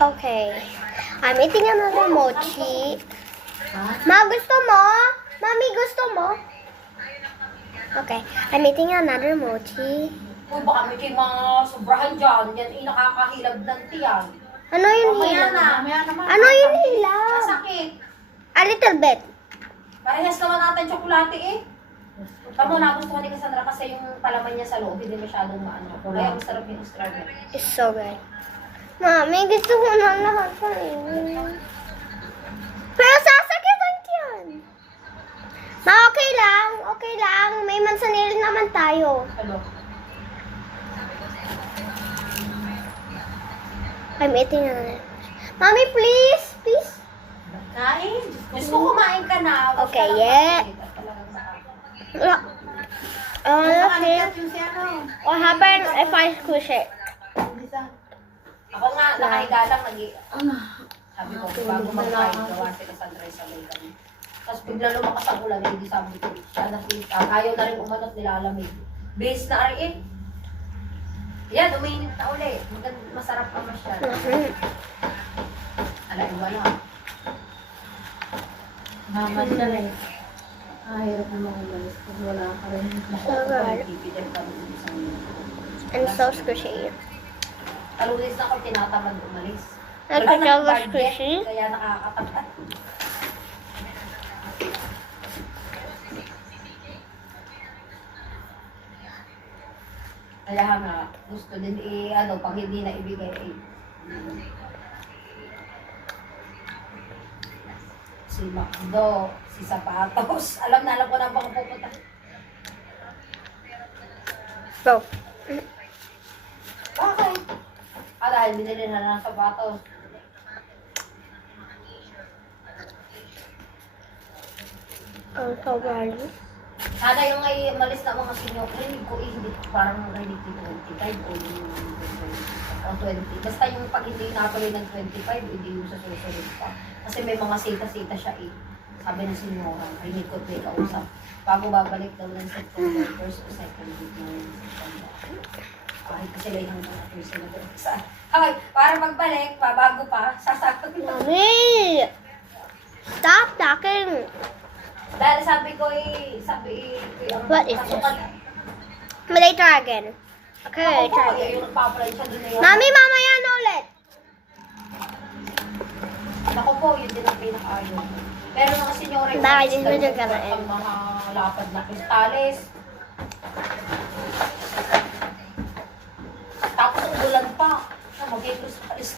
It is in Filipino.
Okay. I'm eating another mochi. Ma, gusto mo? Mami, gusto mo? Okay. I'm eating another mochi. Uy, baka may kayo mga sobrahan dyan. Yan ay nakakahilab ng tiyan. Ano yung Mamaya hilab? na. Mamaya naman. Ano yung hilab? Masakit. A little bit. Parehas naman natin tsokolate eh. Tama na, gusto ko ni Cassandra kasi yung palaman niya sa loob, hindi masyadong maano. Kaya masarap yung strawberry. It's so good. Mami, gusto ko na lahat kainin. Pero sasakit ang tiyan. Ma, okay lang. Okay lang. May mansanil naman tayo. Ano? I'm eating another. Mami, please. Please. Kain? Gusto kumain ka na. Basta Okay, lang yeah. makikita talagang nakaka- Okay. Yung si ano? What happened if I squish it? Ako nga, nakahiga lang, Ano? sabi ko, bago mag-kain, gawa si Cassandra sa may kami. Tapos bigla lumakas ang ulan, hindi sabi ko, siya nakita, ayaw na rin umanot, nilalamig. Base na rin eh. Yan, umiinit na uli. Masarap ka masyado. Alay, wala. Mamadal eh. Hirap naman umalis kung wala ka rin. So good. Pipidal ka rin sa I'm so squishy. Talulis na ako, tinatamad umalis. Like Wala a nang Java budget, squishy? Kaya nakakatapat. Kaya nga, gusto din pag hindi na ibigay si Macdo, si Sapatos. Alam ko na bang pupunta. Go. Bakit? Dahil binili na ng sapatos. I'm so bad. Sana yung ay malis na mga senior, rinig ko hindi parang rinig ko 25 o 20. Basta yung pag hindi natuloy ng 25, hindi yung sa susunod pa. Kasi may mga sita-sita siya eh. Sabi ng senyora, rinig ko ito kausap. Bago babalik daw ng September, first o second week ng September. Ay, kasi lang yung mga person na doon. Okay, para magbalik, bago pa, sasakot mo. Mommy! Stop talking. Dahil sabi ko What is this? Malay try again. Okay, try again. Yung nagpapalit siya doon na yun. Mami, mamaya na ulit. Ako po, yun din ang pinaka-ayaw. Pero mga senyora yung Bakit mga hindi nyo ganain? ang mga lapad na kristales. Tapos ang ulan pa. Mag-Christmas